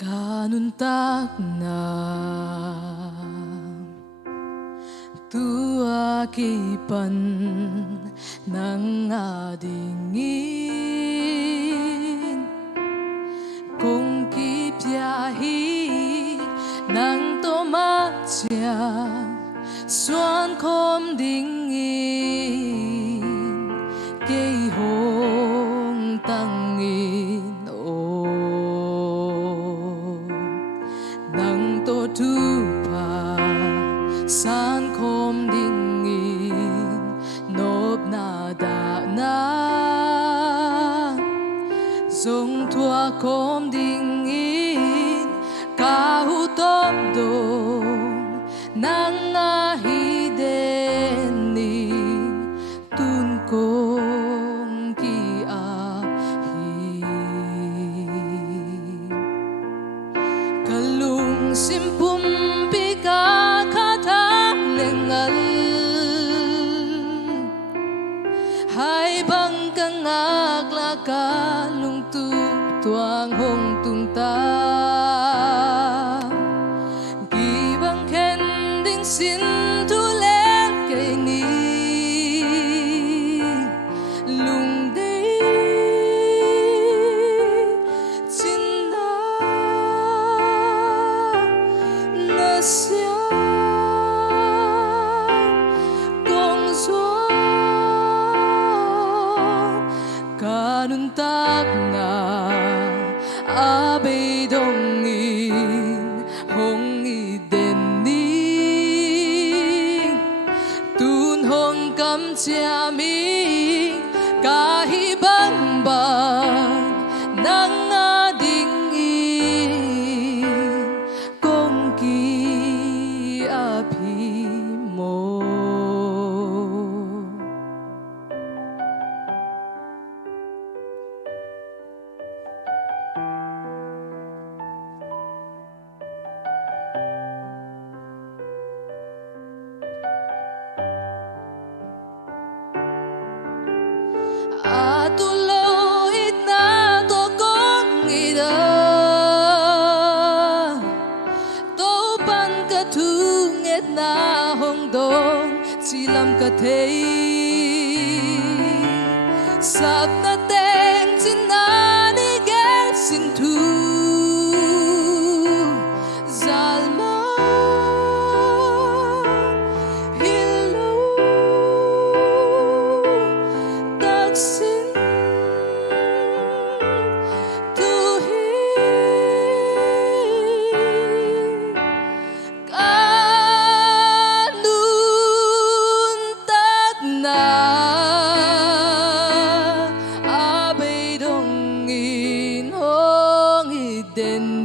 Kanuntak na tuakipan ng adingin kung kipiyahi ng tomatya suan kom dingin kay hong tangin nang to tupa san kom dingin nop na da na zong tua kom dingin kahutom dong nang ahidenin tun kong kiahi kalung simpumpi ka katalengal hai bang kangagla kalung tu tuang hong tungta gibang kending sin tulen kay ni lung day cinta nasya kong zuan kanuntak na abay dongin hong idening tun hong kam tiaming kahibang bang nang adingin kong kiapi mo. Atuloy na to kong ida topan katungit na hongdong silam katay sap na teng sinanigay sintu zalma sin tuhi kanuntak na abay dongin hong iden